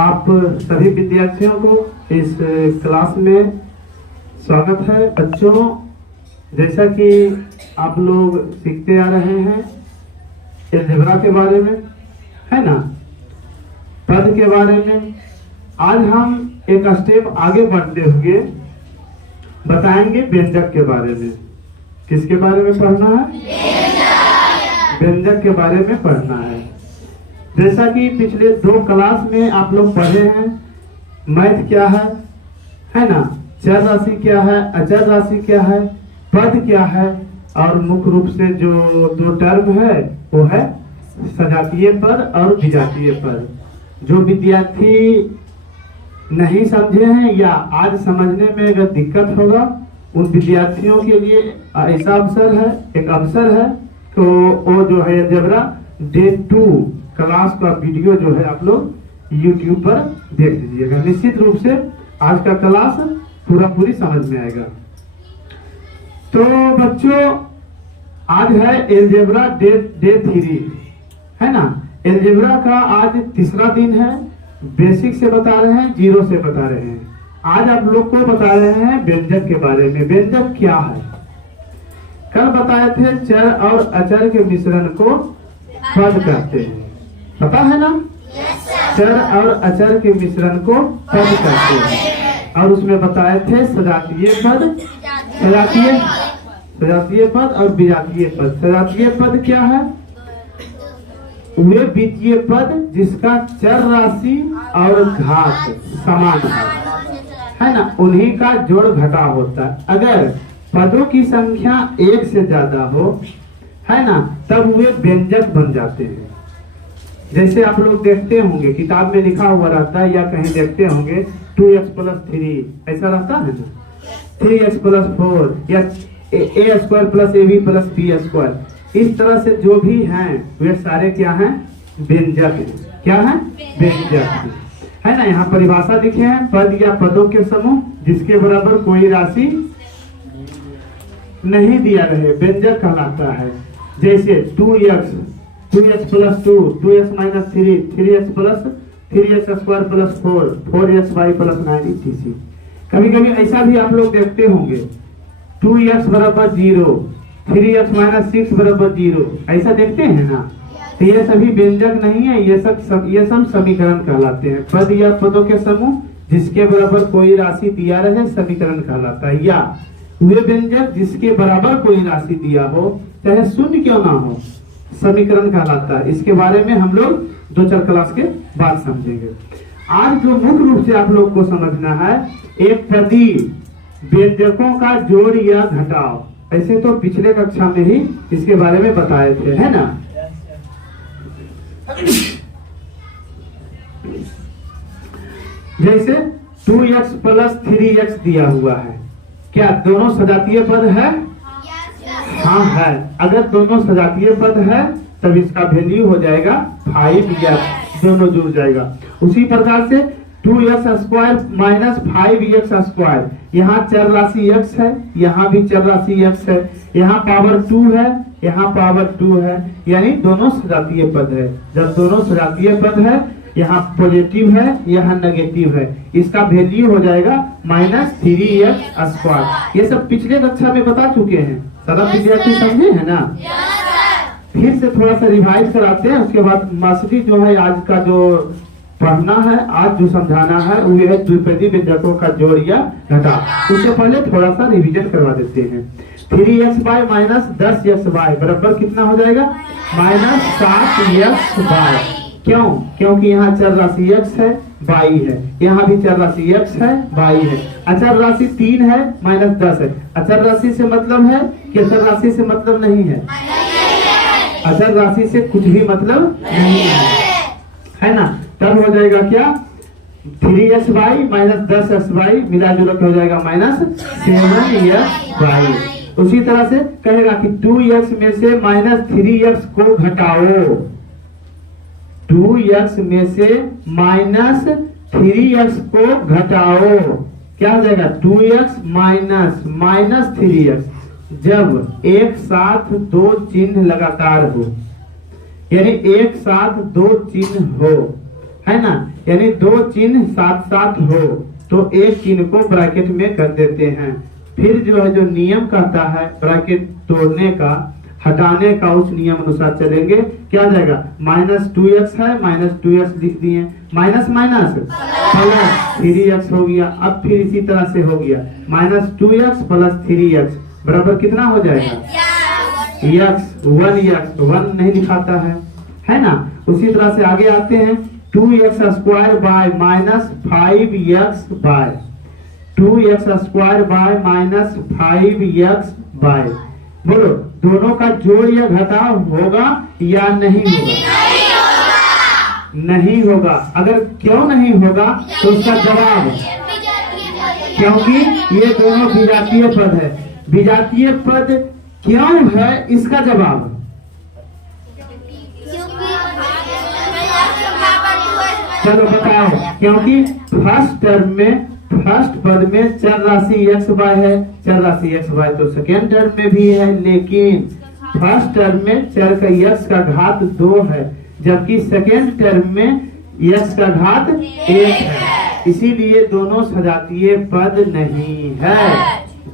आप सभी विद्यार्थियों को इस क्लास में स्वागत है। बच्चों, जैसा कि आप लोग सीखते आ रहे हैं अलजेब्रा के बारे में, है ना, पद के बारे में, आज हम एक स्टेप आगे बढ़ते हुए बताएंगे व्यंजक के बारे में। किसके बारे में पढ़ना है? व्यंजक के बारे में पढ़ना है। जैसा कि पिछले 2 क्लास में आप लोग पढ़े हैं, मैथ क्या है ना, चर राशि क्या है, अचर राशि क्या है, पद क्या है, और मुख्य रूप से जो 2 टर्म है वो है सजातीय पद और विजातीय पद। जो विद्यार्थी नहीं समझे हैं या आज समझने में अगर दिक्कत होगा, उन विद्यार्थियों के लिए ऐसा अवसर है, एक अवसर है, तो वो जो है अलजेब्रा डे 2 क्लास का वीडियो जो है आप लोग YouTube पर देख लीजिएगा। निश्चित रूप से आज का क्लास पूरी समझ में आएगा। तो बच्चों, आज है अलजेब्रा डे 3, है ना। अलजेब्रा का आज तीसरा दिन है। बेसिक से बता रहे हैं, जीरो से बता रहे हैं। आज आप लोग को बता रहे हैं व्यंजक के बारे में। व्यंजक क्या है? कल बताए थे चर और अचर के मिश्रण को पद कहते हैं, पता है ना। चर और अचर के मिश्रण को पद कहते हैं। और उसमें बताए थे सजातीय पद, सजातीय पद और विजातीय पद। सजातीय पद क्या है? वे बीजीय पद जिसका चर राशि और घात समान है ना, उन्हीं का जोड़ घटा होता है। अगर पदों की संख्या 1 से ज्यादा हो, है ना, तब वे व्यंजक बन जाते हैं। जैसे आप लोग देखते होंगे किताब में लिखा हुआ रहता है, या कहीं देखते होंगे 2x + 3 ऐसा रहता है ना, 3x + 4 या a² + ab + b²। इस तरह से जो भी हैं वे सारे क्या हैं? व्यंजक हैं। क्या है? व्यंजक है ना। यहाँ परिभाषा लिखे हैं, पद या पदों के समूह जिसके बराबर कोई राशि नहीं दिया रहे व्यंजक कहलाता है। जैसे 2x + 2, 2x - 3, 3x + 3x² + 4, 4xy + 9 etc। कभी कभी ऐसा भी आप लोग देखते होंगे 2x = 0, 3x - 6 = 0, ऐसा देखते हैं ना। तो ये सभी व्यंजक नहीं है, ये सब समीकरण कहलाते हैं। पद या पदों के समूह जिसके बराबर कोई राशि दिया रहे समीकरण कहलाता है। या वे व्यंजक जिसके बराबर कोई राशि दिया हो, चाहे शून्य क्यों ना हो, समीकरण कहलाता है। इसके बारे में हम लोग 2-4 क्लास के बाद समझेंगे। आज जो मुख्य रूप से आप लोग को समझना है, एक पदी व्यंजकों का जोड़ या घटाव। ऐसे तो पिछले कक्षा में ही इसके बारे में बताए थे, है ना। जैसे 2x + 3x दिया हुआ है, क्या दोनों सजातीय पद है? हाँ है। अगर दोनों सजातीय पद है तब इसका वैल्यू हो जाएगा 5, या दोनों जुड़ जाएगा। उसी प्रकार से 2x² - 5x², यहाँ चर राशि x है, यहाँ भी चर राशि x है, यहाँ पावर 2 है, यहाँ पावर 2 है, यानी दोनों सजातीय पद है। जब दोनों सजातीय पद है, यहाँ पॉजिटिव है, यहाँ नेगेटिव है, इसका वैल्यू हो जाएगा -3x²। ये सब पिछले कक्षा में बता चुके हैं, सारा विद्यार्थी समझे है ना। फिर से थोड़ा सा रिवाइज कराते हैं, उसके बाद मास्टरी जो है आज का जो पढ़ना है, आज जो समझाना है वो है द्विपदी व्यंजकों का जोड़ या घटाव। उससे पहले थोड़ा सा रिवीजन करवा देते हैं। 3xy - 10xy बराबर कितना हो जाएगा? -7xy। क्यों? क्योंकि यहाँ चर राशि x है, y है, यहाँ भी चर राशि x है, y है। अचर राशि 3 है, -10 है। अचर राशि से मतलब है कि अचर राशि से मतलब नहीं है? अचर राशि से कुछ भी मतलब नहीं है ना। तब हो जाएगा क्या? 3xy - 10xy मिला जुला हो जाएगा -7xy। उसी तरह से कहेगा कि 2x में से -3x को घटाओ, 2x में से -3x को घटाओ, क्या हो जाएगा? 2x - -3x। जब एक साथ 2 चिन्ह लगातार हो, यानी एक साथ 2 चिन्ह हो, है ना, यानी दो चिन्ह साथ साथ हो तो एक चिन्ह को ब्रैकेट में कर देते हैं। फिर जो है जो नियम कहता है ब्रैकेट तोड़ने का, हटाने का, उस नियम अनुसार चलेंगे। क्या आ जाएगा? -2x है, -2x लिख दिए, माइनस माइनस प्लस 3x हो गया। अब फिर इसी तरह से हो गया -2x प्लस 3x बराबर कितना हो जाएगा? x 1x 1 नहीं लिखाता है ना। उसी तरह से आगे आते हैं 2x square by -5x by 2x square by -5x by, बोलो दोनों का जोड़ या घटाव होगा या नहीं होगा? नहीं होगा। अगर क्यों नहीं होगा तो उसका जवाब, क्योंकि ये दोनों विजातीय पद है। विजातीय पद क्यों है इसका जवाब, चलो बताओ। क्योंकि फर्स्ट पद में चर राशि x बाय है, चर राशि x बाय तो सेकेंड टर्म में भी है, लेकिन फर्स्ट टर्म में चर का x का घात 2 है, जबकि सेकेंड टर्म में x का घात 1 है। इसीलिए दोनों सजातीय पद नहीं है।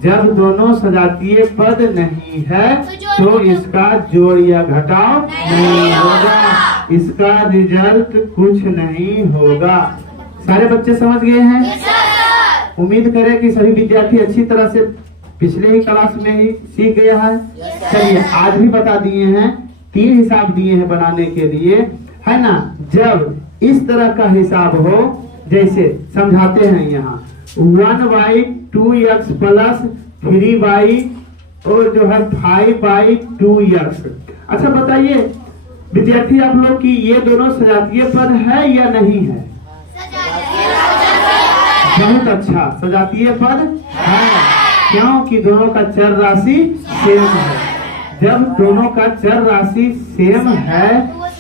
जब दोनों सजातीय पद नहीं है तो इसका जोड़ या घटाव नहीं होगा, इसका रिजल्ट कुछ नहीं होगा। सारे बच्चे समझ गए हैं? उम्मीद करें कि सभी विद्यार्थी अच्छी तरह से पिछले ही क्लास में ही सीख गया है। चलिए आज भी बता दिए हैं, 3 हिसाब दिए हैं बनाने के लिए, है ना। जब इस तरह का हिसाब हो, जैसे समझाते हैं यहाँ 1/2x प्लस 3y और जो है 5/2x। अच्छा बताइए विद्यार्थी आप लोग की ये दोनों सजातीय पद है या नहीं है? बहुत अच्छा, सजातीय पद है, क्योंकि दोनों का चर राशि सेम है। जब दोनों का चर राशि सेम है,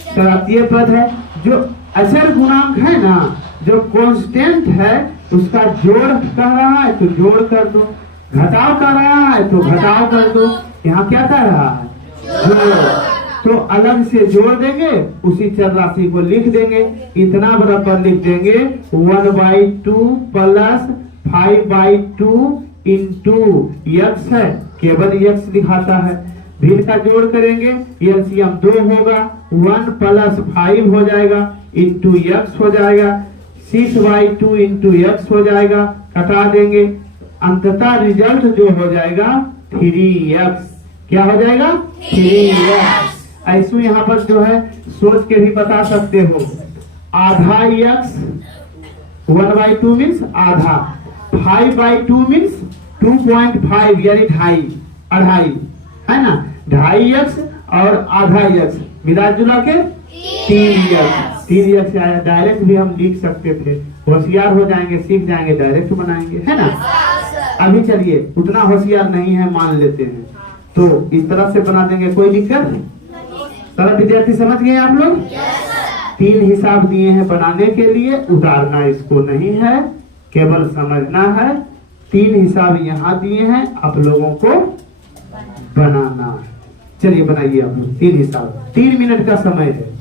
सजातीय पद है। जो अचर गुणांक है ना, जो कांस्टेंट है, उसका जोड़ कर रहा है तो जोड़ कर दो, घटाव कर रहा है तो घटाव कर दो। यहाँ क्या कर रहा है? जोड़। तो अलग से जोड़ देंगे, उसी चर राशि को लिख देंगे, इतना बराबर लिख देंगे 1/2 प्लस 5/2 इंटू x है, केवल x दिखाता है। भिन्न का जोड़ करेंगे, एलसीएम 2 होगा, 1 प्लस 5 हो जाएगा इंटू x हो जाएगा, 6/2 इंटू x हो जाएगा, कटा देंगे, अंततः रिजल्ट जो हो जाएगा 3x। क्या हो जाएगा? 3x। ऐसे यहाँ पर जो है सोच के भी बता सकते हो, आधा x 1/2 मीन्स आधा, 5/2 मीन्स 2.5 यानी अढ़ाई, है ना। 2.5x और आधा x मिला जुला के 3x आया। डायरेक्ट भी हम लिख सकते थे, होशियार हो जाएंगे, सीख जाएंगे, डायरेक्ट बनाएंगे, है ना। अभी चलिए उतना होशियार नहीं है, मान लेते हैं, तो इस तरह से बना देंगे, कोई दिक्कत नहीं। सारा विद्यार्थी समझ गए आप लोग? 3 हिसाब दिए हैं बनाने के लिए, उतारना इसको नहीं है, केवल समझना है। 3 हिसाब यहाँ दिए हैं, आप लोगों को बनाना है। चलिए बनाइए आप लोग 3 हिसाब, 3 मिनट का समय है।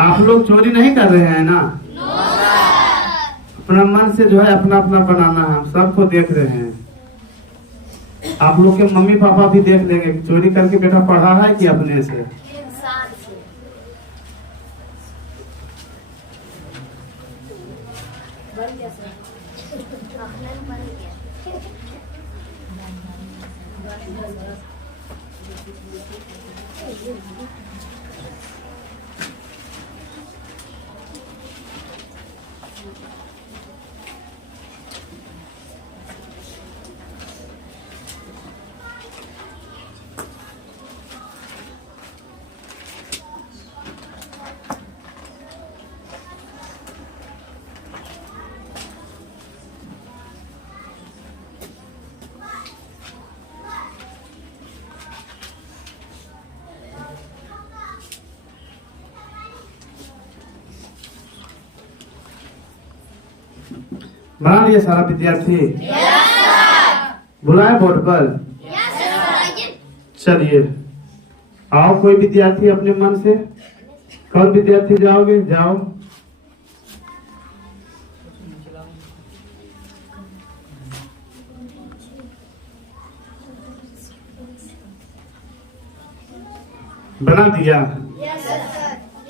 आप लोग चोरी नहीं कर रहे हैं ना? अपना मन से जो है अपना अपना बनाना है, हम सबको देख रहे हैं। आप लोग के मम्मी पापा भी देख लेंगे कि चोरी करके बेटा पढ़ा है कि अपने से। बना लिया सारा विद्यार्थी? बुलाए बोर्ड पर? चलिए आओ कोई विद्यार्थी अपने मन से। कौन विद्यार्थी जाओगे? जाओ। बना दिया?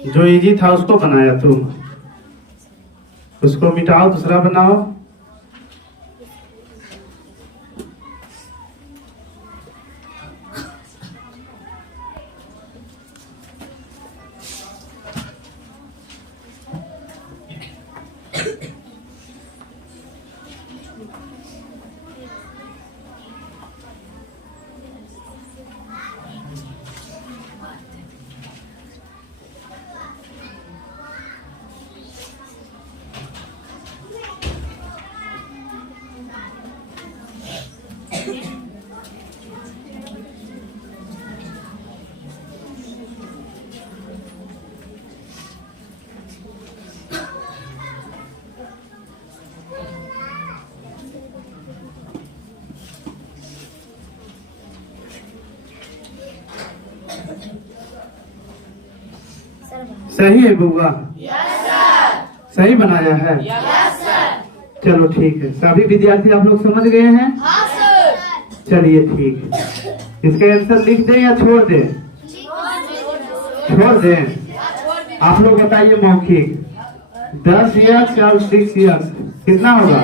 जो इजी था उसको बनाया तुम, उसको मिटाओ, दूसरा बनाओ। सही है बुआ? सही बनाया है? चलो ठीक है। सभी विद्यार्थी आप लोग समझ गए हैं? चलिए ठीक है। इसका आंसर लिख दें या छोड़ दें? छोड़ दें। आप लोग बताइए मौखिक। 10x और 6x कितना होगा?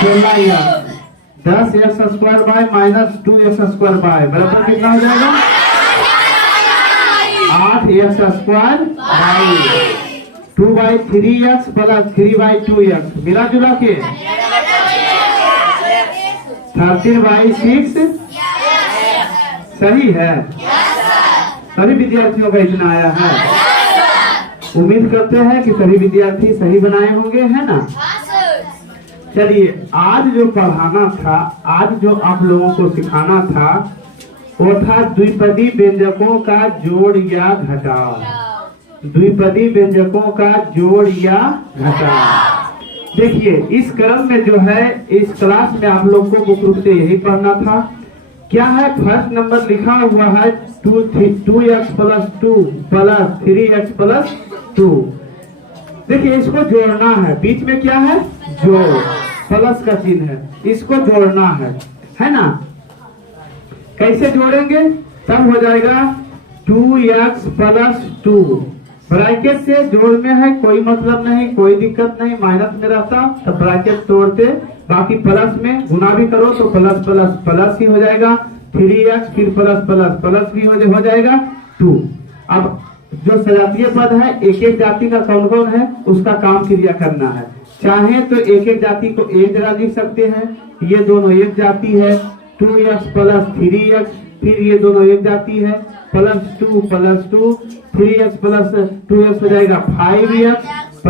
16x। 10x² bye -2x² bye बराबर कितना हो जाएगा? 8x² by 2/3x plus 3/2x मिला जुला के 13/6 सही है? सभी विद्यार्थियों का इतना आया है? उम्मीद करते हैं कि सभी विद्यार्थी सही बनाए होंगे, है ना? चलिए आज जो पढ़ाना था, आज जो आप लोगों को सिखाना था वो था द्विपदी व्यंजकों का जोड़ या घटाव। द्विपदी व्यंजकों का जोड़ या घटाव। देखिए इस क्रम में जो है, इस क्लास में आप लोग को मुख्य रूप से यही पढ़ना था। क्या है? फर्स्ट नंबर लिखा हुआ है 2x + 2 + 3x + 2। देखिए इसको जोड़ना है। बीच में क्या है? जोड़, प्लस का चिन्ह है, इसको जोड़ना है ना? कैसे जोड़ेंगे? तब हो जाएगा 2x + 2। ब्रैकेट से जोड़ में है, कोई मतलब नहीं, कोई दिक्कत नहीं। माइनस में रहता तो ब्रैकेट तोड़ते, बाकी प्लस में गुना भी करो तो प्लस प्लस प्लस ही हो जाएगा। 3x फिर प्लस प्लस प्लस भी हो जाएगा 2। अब जो सजातीय पद है, एक एक जाति का कौन कौन है उसका काम क्रिया करना है। चाहे तो एक एक जाति को एक जगह लिख सकते हैं, ये दोनों एक जाति है। 2x + 3x, फिर ये दोनों एक जाति है, +2 + 2, 3x + 2x हो जाएगा 5x +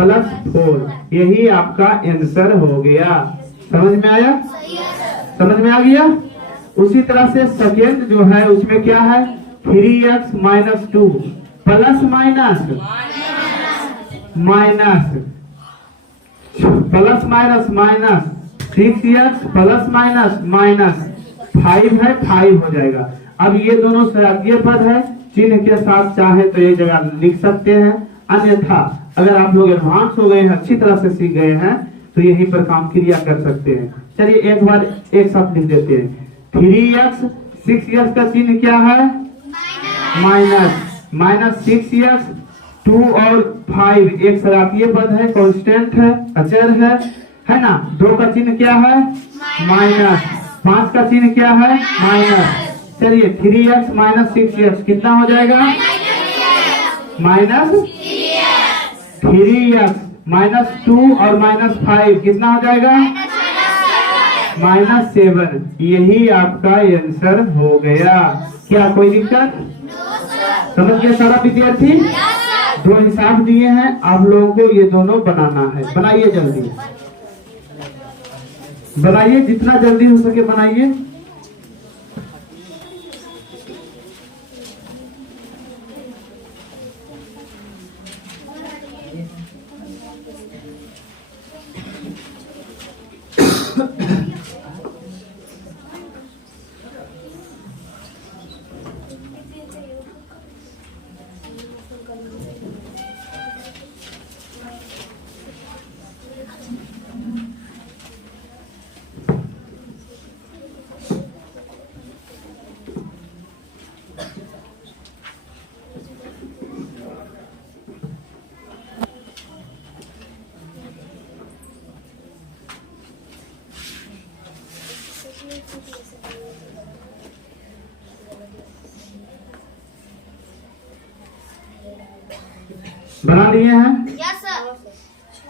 4। यही आपका आंसर हो गया। समझ में आया? समझ में आ गया? उसी तरह से सेकेंड जो है उसमें क्या है? 3x - 2 plus minus minus plus minus minus 6x plus minus minus 5 है, 5 हो जाएगा। अब ये दोनों सजातीय पद है, चिन्ह के साथ चाहे तो एक जगह लिख सकते हैं, अन्यथा अगर आप लोग एडवांस हो गए हैं, अच्छी तरह से सीख गए हैं तो यहीं पर काम क्रिया कर सकते हैं। चलिए एक बार एक साथ लिख देते हैं। 3x 6x का चिन्ह क्या है? माइनस माइनस 6x 2 और 5 एक सजातीय पद है, कांस्टेंट है, अचर है ना? 2 का चिन्ह क्या है? माइनस। 5 का चिन्ह क्या है? माइनस। चलिए 3x - 6x कितना हो जाएगा? -3x -2 और -5 कितना हो जाएगा? -7। यही आपका आंसर हो गया। क्या कोई दिक्कत? समझ गए सारा विद्यार्थी? 2 हिसाब दिए हैं, आप लोगों को ये दोनों बनाना है। बनाइए जल्दी, बनाइए, जितना जल्दी हो सके बनाइए। बना लिए हैं? Yes sir.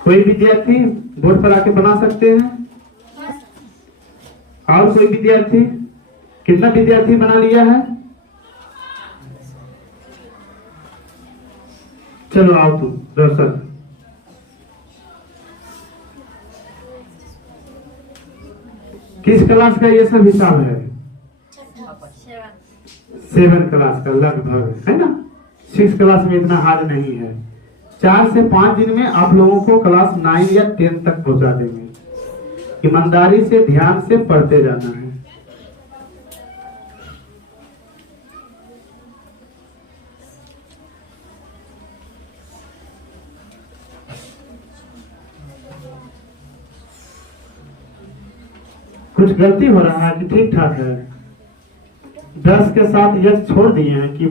कोई विद्यार्थी बोर्ड पर आके बना सकते हैं? और कोई विद्यार्थी? कितना विद्यार्थी बना लिया है? चलो आओ तुम रोशन। किस क्लास का ये सब हिसाब है? 7 क्लास का लगभग, है ना? 6 क्लास में इतना हार्ड नहीं है। 4 से 5 दिन में आप लोगों को क्लास 9 या 10 तक पहुंचा देंगे। ईमानदारी से ध्यान से पढ़ते जाना है। कुछ गलती हो रहा है कि ठीक ठाक है? 10 के साथ यक्स छोड़ दिए हैं कि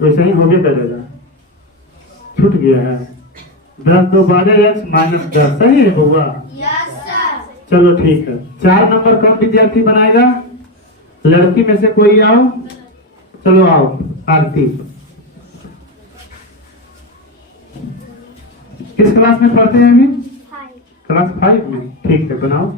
वैसे ही होगे करेगा? छूट गया है। 10 2 12 x -10 सही है बउआ? Yes sir. चलो ठीक है। 4 नंबर कौन विद्यार्थी बनाएगा? लड़की में से कोई आओ। चलो आओ आरती। किस क्लास में पढ़ते हैं अभी? क्लास 5 में। ठीक है, बनाओ।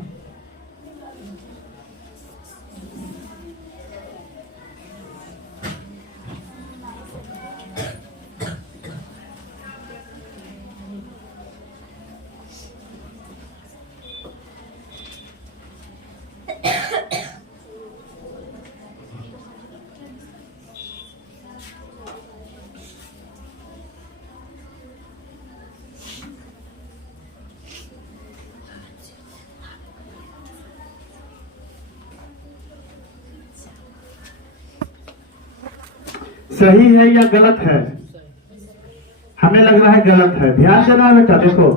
सही है या गलत है? हमें लग रहा है गलत है। ध्यान देना बेटा, देखो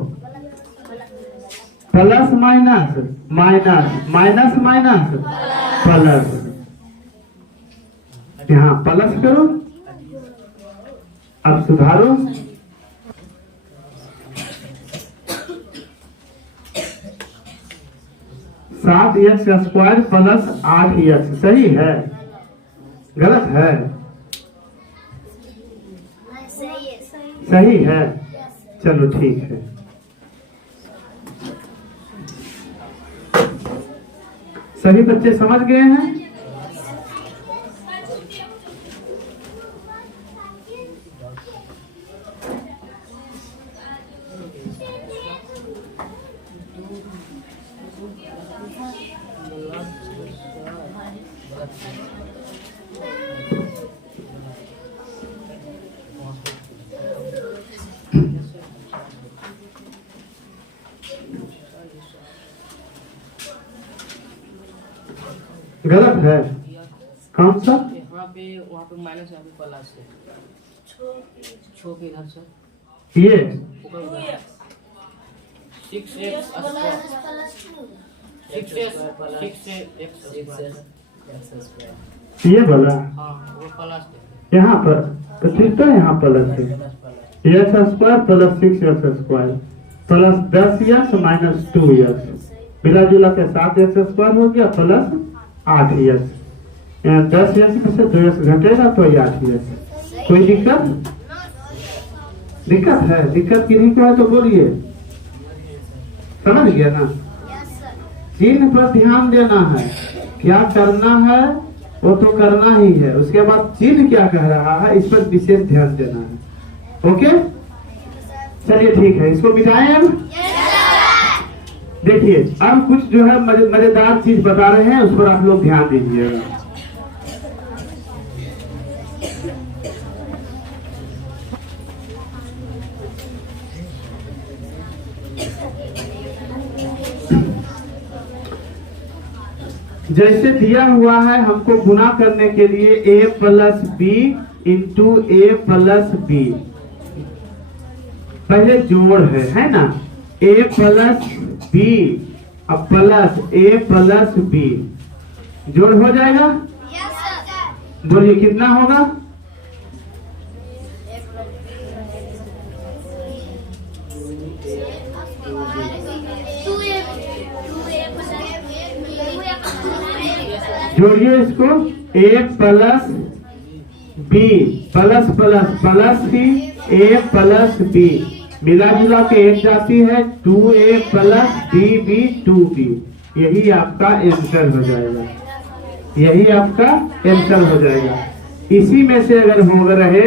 plus minus minus minus minus plus, यहाँ प्लस करो। अब सुधारो। सात एक्स स्क्वायर प्लस 8x सही है? गलत है? सही है। चलो ठीक है। सभी बच्चे समझ गए हैं? गलत है? कौन सा? वहाँ पे माइनस, यहाँ पे प्लस है। छो के इधर सर ये 6x ये बोला? हाँ वो प्लस है यहाँ पर तो ठीक तो यहाँ प्लस है। X square plus 6x square plus 10x minus 2x मिला जुला के 7x स्क्वायर हो गया प्लस 8x। 10x में से 2x घटेगा तो 8x। कोई दिक्कत? दिक्कत है? दिक्कत किन्हीं को है तो बोलिए। समझ गया ना? चिन्ह पर ध्यान देना है। क्या करना है वो तो करना ही है, उसके बाद चिन्ह क्या कह रहा है इस पर विशेष ध्यान देना है। ओके चलिए ठीक है, इसको मिटाएं। अब देखिए, अब कुछ जो है मजेदार चीज बता रहे हैं, उस पर आप लोग ध्यान दीजिएगा। जैसे दिया हुआ है हमको गुना करने के लिए a plus B into A plus B, पहले जोड़ है ना? a प्लस बी अब प्लस a प्लस बी, जोड़ हो जाएगा? बोलिए कितना होगा? जोड़िए इसको, A plus B plus plus plus C, A plus B मिला जुला के एक जाती है 2a प्लस b 2b। यही आपका आंसर हो जाएगा, यही आपका आंसर हो जाएगा। इसी में से अगर हो रहे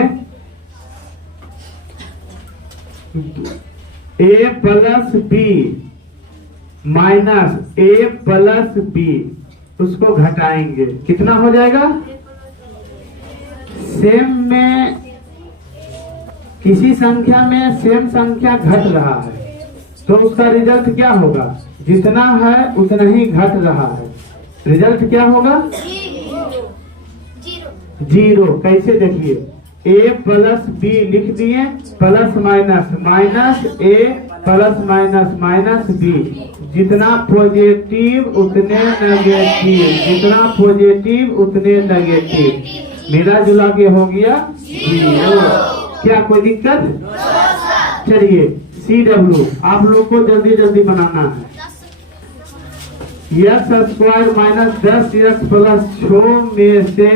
a plus B minus a plus B, उसको घटाएंगे, कितना हो जाएगा? सेम में किसी संख्या में सेम संख्या घट रहा है तो उसका रिजल्ट क्या होगा? जितना है उतना ही घट रहा है, रिजल्ट क्या होगा? जीरो। कैसे देखिए, a प्लस बी लिख दिए, plus minus minus a plus minus minus b, जितना पॉजिटिव उतने नेगेटिव, जितना पॉजिटिव उतने नेगेटिव, मिला जुला के हो गया 0। क्या कोई दिक्कत? चलिए CW आप लोग को जल्दी जल्दी बनाना है। x square minus 10x plus 6 में से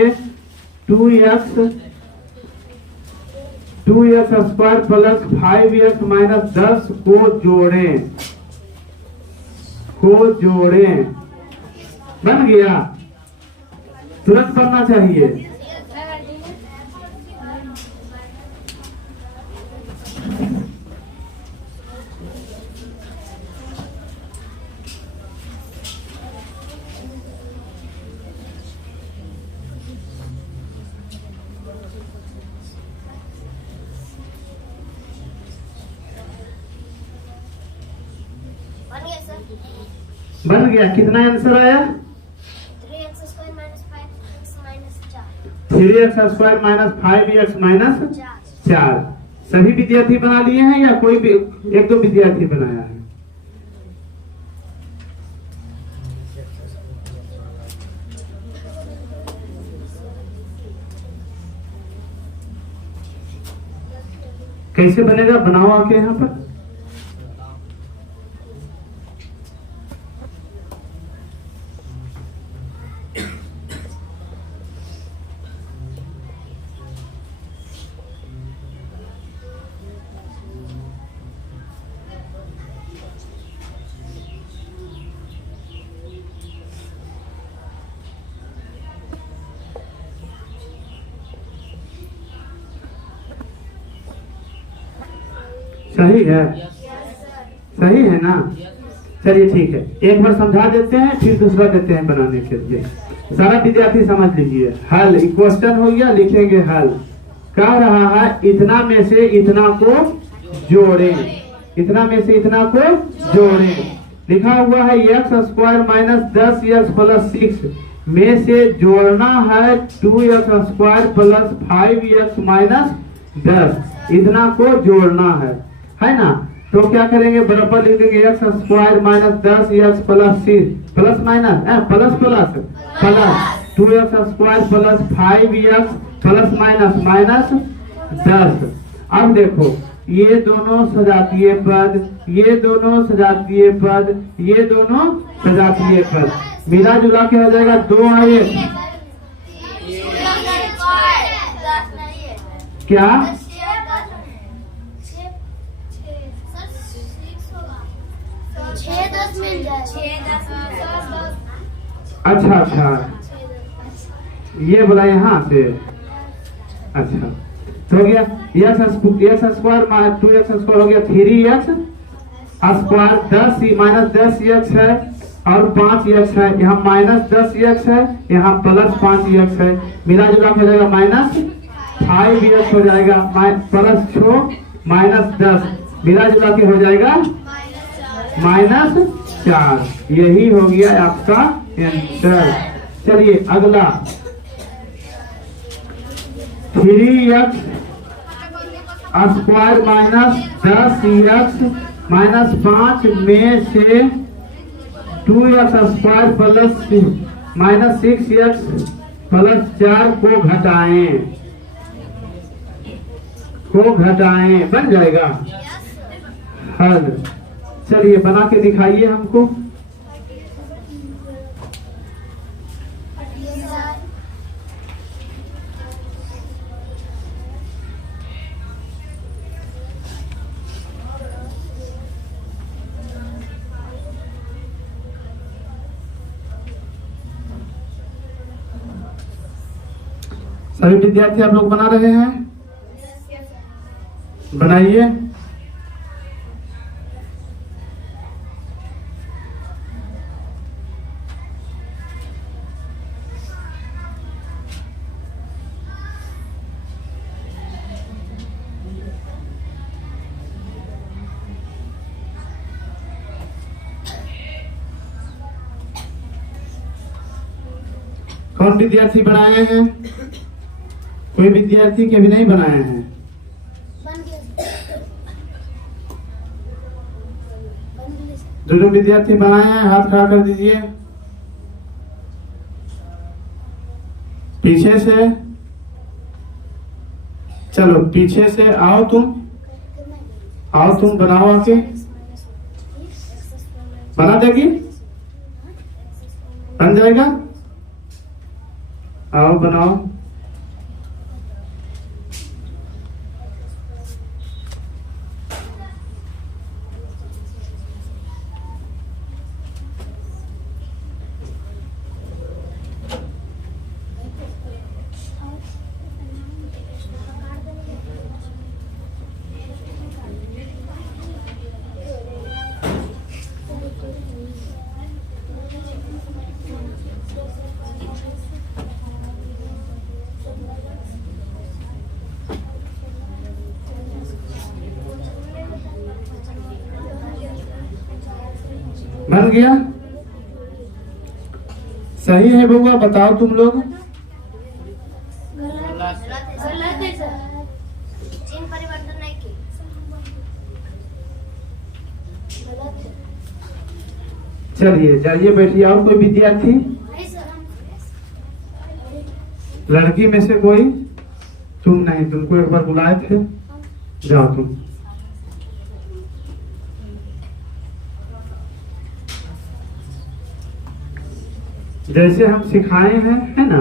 2x square plus 5x minus 10 को जोड़ें। बन गया? तुरंत पढ़ना चाहिए। बन गया? कितना आंसर आया? 3x square minus 5x minus 4। 3x square minus 5x minus 4। सभी विद्यार्थी बना लिए हैं या कोई भी एक दो विद्यार्थी बनाया है? कैसे बनेगा? बनाओ आके यहाँ पर। सही है? सही है ना? चलिए ठीक है, एक बार समझा देते हैं फिर दूसरा देते हैं बनाने के लिए। सारा विद्यार्थी समझ लीजिए। हल क्वेश्चन हो गया, लिखेंगे हल। कह रहा है इतना में से इतना को जोड़ें, इतना में से इतना को जोड़ें। लिखा हुआ है x square minus 10x plus 6 में से जोड़ना है 2x square plus 5x minus 10, इतना को जोड़ना है ना? तो क्या करेंगे? बराबर लिख देंगे x square minus 10x plus 6 plus minus plus plus plus 2x square plus 5x plus minus minus 10। अब देखो ये दोनों सजातीय पद, ये दोनों सजातीय पद, ये दोनों सजातीय पद, मिला जुला के हो जाएगा 2 और 1 क्या? अच्छा अच्छा, ये बोला यहाँ से। अच्छा तो हो गया x square minus 2x square हो गया 3x स्क्वायर 10 माइनस 10x है और 5x है, यहाँ माइनस 10x है, यहाँ प्लस 5x है, मिला जुला हो जाएगा माइनस 5x हो जाएगा, प्लस 6 माइनस 10, मिला जुला के हो जाएगा माइनस 4। यही हो गया आपका आंसर। चलिए अगला 3x square minus 10x minus 5 में से 2x square plus minus 6x plus 4 को घटाएं, बन जाएगा हल। चलिए बना के दिखाइए हमको। सभी विद्यार्थी आप लोग बना रहे हैं? बनाइए। कौन विद्यार्थी बनाए हैं? कोई विद्यार्थी के भी नहीं बनाए हैं? बन गया जो विद्यार्थी बनाए हैं हाथ खड़ा कर दीजिए। पीछे से चलो, पीछे से आओ तुम, आओ तुम बनाओ आके। बना देगी? बन जाएगा? आओ बनाओ। बन गया? सही है बउआ, बताओ तुम लोग। गलत है सर, चिन्ह परिवर्तन नहीं की। गलत है। चलिए जाइए बैठिए। और कोई विद्यार्थी? नहीं सर। लड़की में से कोई? तुम नहीं, तुमको एक बार बुलाए थे, जाओ तुम। जैसे हम सिखाए हैं, है ना?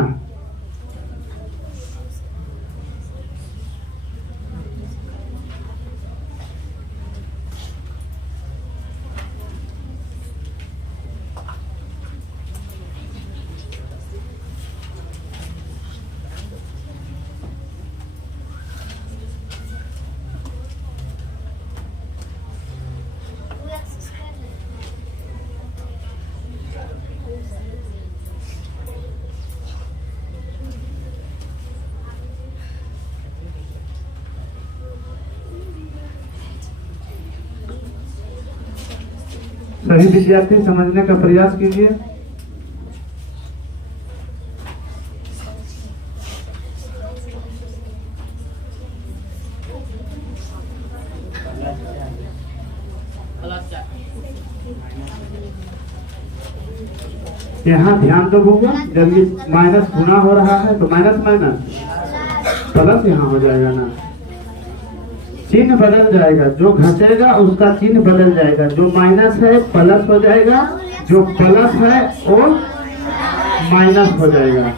सभी विद्यार्थी समझने का प्रयास कीजिए। यहाँ ध्यान दो बउआ, जब ये माइनस गुना हो रहा है तो माइनस माइनस प्लस यहाँ हो जाएगा ना, चिन्ह बदल जाएगा। जो घटेगा उसका चिन्ह बदल जाएगा। जो माइनस है प्लस हो जाएगा, जो प्लस है वो माइनस हो जाएगा।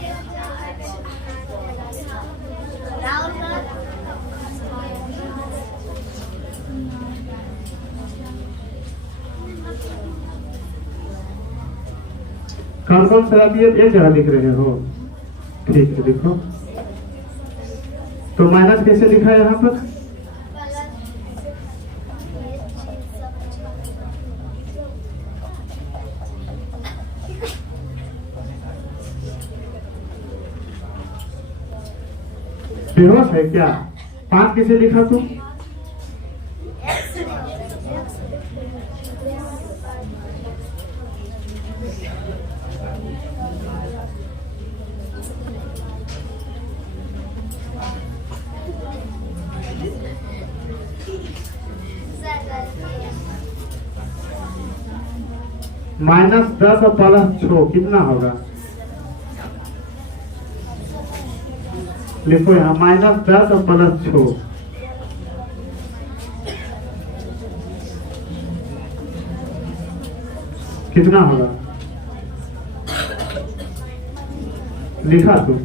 कौन कौन सा एक जगह लिख रहे हो? ठीक है, लिखो। तो माइनस कैसे लिखा है यहाँ पर? बेहोश है क्या? 5 कैसे लिखा तुम? -10 और +6 कितना होगा? लिखो यहाँ -10 और +6 कितना होगा? लिखा तू?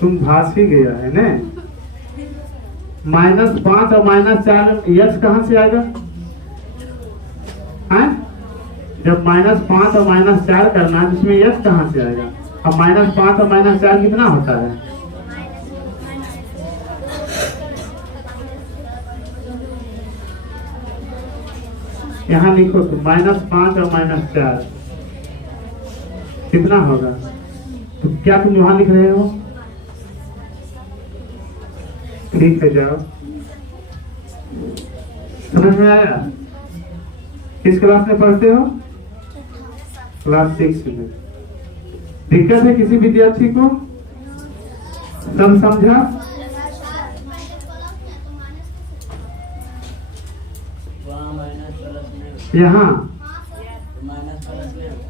तुम भास ही गया है ने। -5 और -4 यक्स कहाँ से आएगा? हैं? जब -5 और -4 करना है इसमें यक्स कहाँ से आएगा? अब -5 और -4 कितना होता है? यहाँ लिखो तो -5 और -4 कितना होगा? तो क्या तुम वहां लिख रहे हो? ठीक है, जाओ। समझ में आया? किस क्लास में पढ़ते हो? क्लास 6 में। दिक्कत है किसी विद्यार्थी को? सब समझा? यहाँ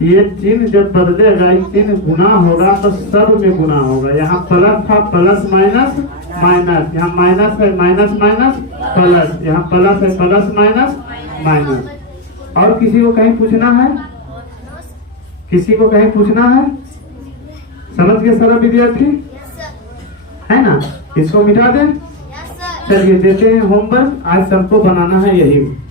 ये चिन्ह जब बदलेगा, ये चिन्ह गुना होगा तो सब में गुना होगा। यहाँ प्लस था, प्लस माइनस माइनस, यहाँ माइनस है, माइनस माइनस प्लस, यहाँ प्लस है, प्लस माइनस माइनस। और किसी को कहीं पूछना है? किसी को कहीं पूछना है? समझ गए सारा विद्यार्थी? है ना? इसको मिटा दें। चलिए देते हैं होमवर्क। आज सबको बनाना है यही।